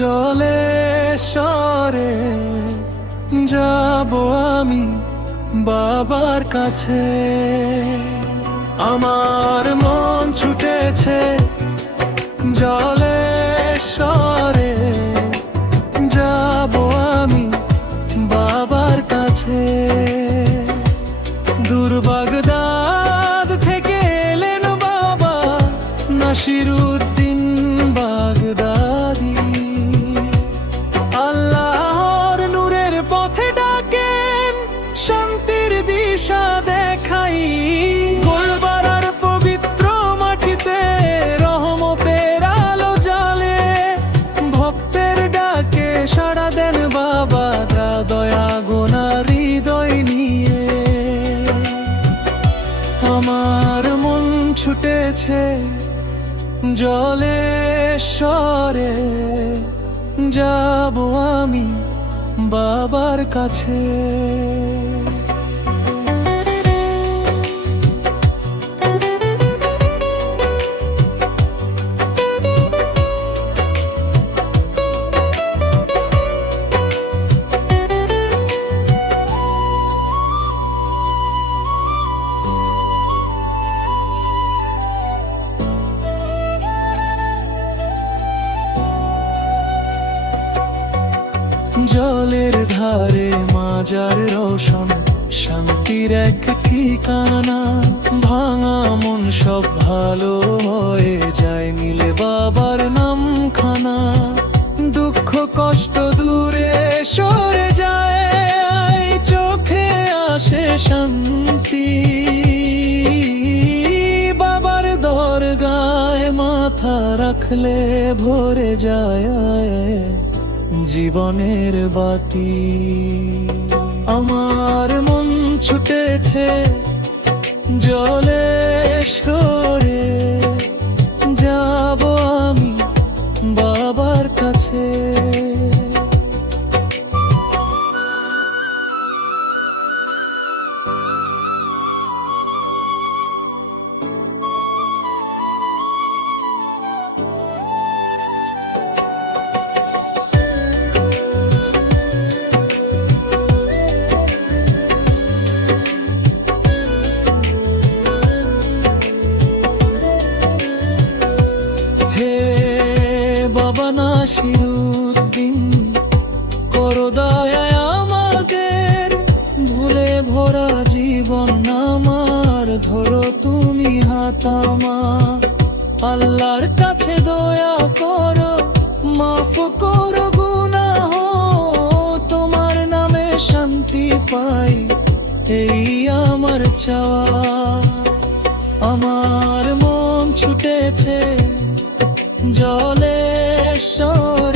জলেশ্বরে যাব আমি বাবার কাছে। আমার মন ছুটেছে জলেশ্বরে যাব আমি বাবার কাছে। দূর বাগদাদ থেকে এলেন বাবা নাসিরউদ্দিন বাগদাদি। আল্লাহর নূরের পথে ডাকেন, শান্তির দিশা দেখাই। গোলবারার পবিত্র মাটিতে রহমতের আলো জ্বালে। ভক্তের ডাকে সাড়া দেন বাবা দয়া গোনা হৃদয় নিয়ে। আমার মন ছুটেছে জলেশ্বরে যাব আমি বাবার কাছে। জলের ধারে মাজার রোশন, শান্তির এক ঠিকানা। ভাঙা মন সব ভালো হয়ে যায় মিলে বাবার নামখানা। দুঃখ কষ্ট দূরে সরে যায়, চোখে আসে শান্তি। বাবার দরগায় মাথা রাখলে ভরে যায় জীবনের বাতি। আমার মন ছুটেছে জলেশ্বরে যাব আমি বাবার কাছে। বাবা নাসিরউদ্দিন করো দয়া আমাদের, ভুলে ভরা জীবন আমার ধরো তুমি হাত আমার। আল্লাহর কাছে দয়া করো, মাফ করো গুনাহ, তোমার নামে শান্তি পাই এই আমার চাওয়া। আমার মন ছুটেছে জলেশ্বরে